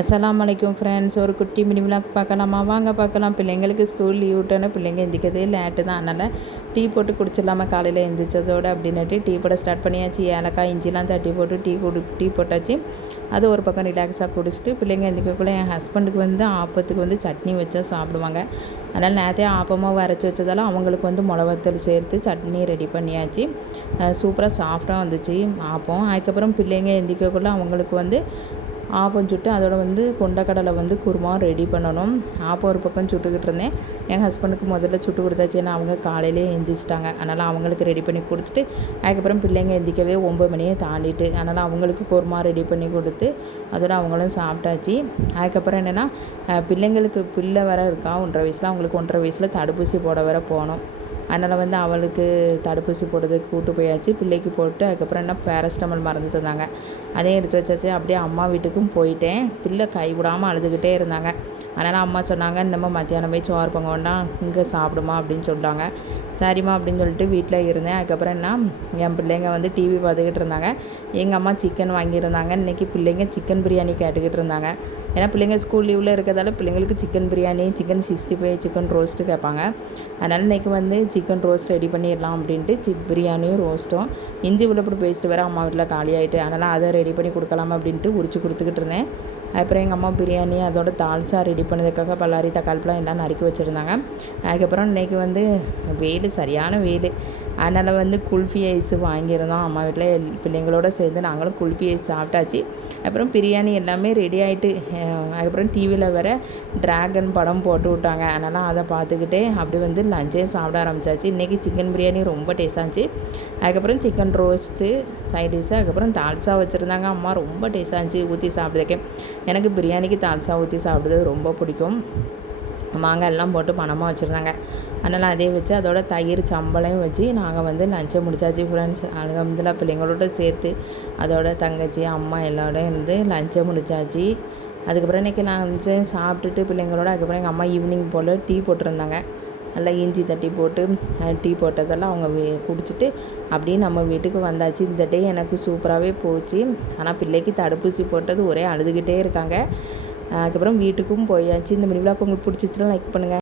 அஸ்ஸலாமு அலைக்கும் ஃப்ரெண்ட்ஸ். ஒரு குட்டி மினி விலாக் பார்க்கலாமா? வாங்க பார்க்கலாம். பிள்ளைங்களுக்கு ஸ்கூல் லீவ் விட்டோன்னே பிள்ளைங்க எந்திரிக்கிறதே லேட்டு தான். அதனால் டீ போட்டு குடிச்சிடலாமா காலையில் எந்திரிச்சதோடு அப்படின்னுட்டு டீ போட ஸ்டார்ட் பண்ணியாச்சு. ஏலக்காய் இஞ்சிலாம் தட்டி போட்டு டீ போட்டாச்சு. அது ஒரு பக்கம் ரிலாக்ஸாக குடிச்சிட்டு பிள்ளைங்க எந்திரிக்கக்குள்ளே என் ஹஸ்பண்டுக்கு வந்து ஆப்பத்துக்கு வந்து சட்னி வச்சா சாப்பிடுவாங்க. அதனால் நேரத்தையே ஆப்பமாக அரைச்சி வச்சதால் அவங்களுக்கு வந்து மிளகாத்தூள் சேர்த்து சட்னி ரெடி பண்ணியாச்சு. சூப்பராக சாஃப்டாக வந்துச்சு ஆப்பம். அதுக்கப்புறம் பிள்ளைங்க எந்திரிக்கக்குள்ளே அவங்களுக்கு வந்து ஆப்பம் சுட்டு அதோட வந்து கொண்டக்கடலை வந்து குருமா ரெடி பண்ணணும். ஆப்பம் ஒரு பக்கம் சுட்டுக்கிட்டு இருந்தேன். என் ஹஸ்பண்டுக்கு முதல்ல சுட்டு கொடுத்தாச்சு. ஏன்னா அவங்க காலையிலே எந்திரிச்சிட்டாங்க. அதனால் அவங்களுக்கு ரெடி பண்ணி கொடுத்துட்டு அதுக்கப்புறம் பிள்ளைங்க எந்திரிக்கவே 9 மணியை தாண்டிட்டு, அதனால் அவங்களுக்கு குருமா ரெடி பண்ணி கொடுத்து அதோட அவங்களும் சாப்பிட்டாச்சு. அதுக்கப்புறம் என்னென்னா பிள்ளைங்களுக்கு பிள்ளை வர இருக்கா 1.5 வயசில். அவங்களுக்கு 1.5 வயசில் தடுப்பூசி போட வர போனோம். அதனால் வந்து அவளுக்கு தடுப்பூசி போடுறதுக்கு கூப்பிட்டு போயாச்சு. பிள்ளைக்கு போட்டு அதுக்கப்புறம் என்ன பேரஸ்டமல் மருந்து தந்தாங்க, அதையும் எடுத்து வச்சாச்சு. அப்படியே அம்மா வீட்டுக்கும் போயிட்டேன். பிள்ளை கைவிடாமல் அழுதுகிட்டே இருந்தாங்க. அதனால் அம்மா சொன்னாங்க, இன்னமும் மத்தியானம் போய் சோறு பொங்க வேண்டாம், இங்கே சாப்பிடுமா அப்படின்னு சொல்லிட்டாங்க. சரிம்மா அப்படின்னு சொல்லிட்டு வீட்டில் இருந்தேன். அதுக்கப்புறம் என்ன என் பிள்ளைங்க வந்து டிவி பார்த்துக்கிட்டு இருந்தாங்க. எங்கள் அம்மா சிக்கன் வாங்கியிருந்தாங்க. இன்றைக்கி பிள்ளைங்க சிக்கன் பிரியாணி கேட்டுக்கிட்டு இருந்தாங்க. ஏன்னா பிள்ளைங்க ஸ்கூல் லீவில் இருக்கிறதால பிள்ளைங்களுக்கு chicken biryani, chicken 65, chicken roast கேட்பாங்க. அதனால் இன்றைக்கி வந்து சிக்கன் ரோஸ்ட் ரெடி பண்ணிடலாம் அப்படின்ட்டு பிரியாணியும் ரோஸ்ட்டும் இஞ்சி வெள்ளப்பூடு பேஸ்ட்டு வேறு அம்மா வீட்டில் காலி ஆகிட்டு, அதனால் அதை ரெடி பண்ணி கொடுக்கலாம் அப்படின்ட்டு உரிச்சு கொடுத்துக்கிட்டு இருந்தேன். அப்புறம் எங்கள் அம்மா பிரியாணி அதோட தால்சா ரெடி பண்ணதுக்காக பல்லாரி தக்காளி பழம் எல்லாம் நறுக்கி வச்சுருந்தாங்க. அதுக்கப்புறம் இன்றைக்கி வந்து வெயில் சரியான வெயில். அதனால் வந்து குல்ஃபி ஐஸு வாங்கியிருந்தோம் அம்மா வீட்டில். பிள்ளைங்களோட சேர்ந்து நாங்களும் குல்ஃபி ஐஸ் சாப்பிட்டாச்சு. அப்புறம் பிரியாணி எல்லாமே ரெடி ஆகிட்டு, அதுக்கப்புறம் டிவியில் வேறு ட்ராகன் படம் போட்டு விட்டாங்க. அதனால் அதை பார்த்துக்கிட்டே அப்படி வந்து லஞ்சே சாப்பிட ஆரம்பித்தாச்சு. இன்றைக்கி சிக்கன் பிரியாணி ரொம்ப டேஸ்டாக இருந்துச்சு. அதுக்கப்புறம் சிக்கன் ரோஸ்ட்டு சைட் டிஷ்ஷு, அதுக்கப்புறம் தால்சா வச்சுருந்தாங்க அம்மா. ரொம்ப டேஸ்டாக இருந்துச்சு ஊற்றி சாப்பிட்றதுக்கே. எனக்கு பிரியாணிக்கு தால்சா ஊற்றி சாப்பிட்றது ரொம்ப பிடிக்கும். மாங்காய் எல்லாம் போட்டு பணமாக வச்சுருந்தாங்க. அதனால் அதே வச்சு அதோட தயிர் சம்பளையும் வச்சு நாங்கள் வந்து லஞ்சை முடிச்சாச்சு ஃப்ரெண்ட்ஸ். அல்ஹம்துலில்லாஹ் பிள்ளைங்களோட சேர்த்து அதோட தங்கச்சி அம்மா எல்லாரோட இருந்து லஞ்சை முடிச்சாச்சு. அதுக்கப்புறம் இன்றைக்கி லஞ்சை சாப்பிட்டுட்டு பிள்ளைங்களோட அதுக்கப்புறம் எங்கள் அம்மா ஈவினிங் போல் டீ போட்டிருந்தாங்க. நல்லா இஞ்சி தட்டி போட்டு டீ போட்டதெல்லாம் அவங்க குடிச்சிட்டு அப்படியே நம்ம வீட்டுக்கு வந்தாச்சு. இந்த டே எனக்கு சூப்பராகவே போச்சு. ஆனால் பிள்ளைக்கு தடுப்பூசி போட்டது ஒரே அழுதுகிட்டே இருக்காங்க. அதுக்கப்புறம் வீட்டுக்கும் போயாச்சு. இந்த மாதிரி விழாக்கு உங்களுக்கு பிடிச்சிச்சுன்னா லைக் பண்ணுங்கள்.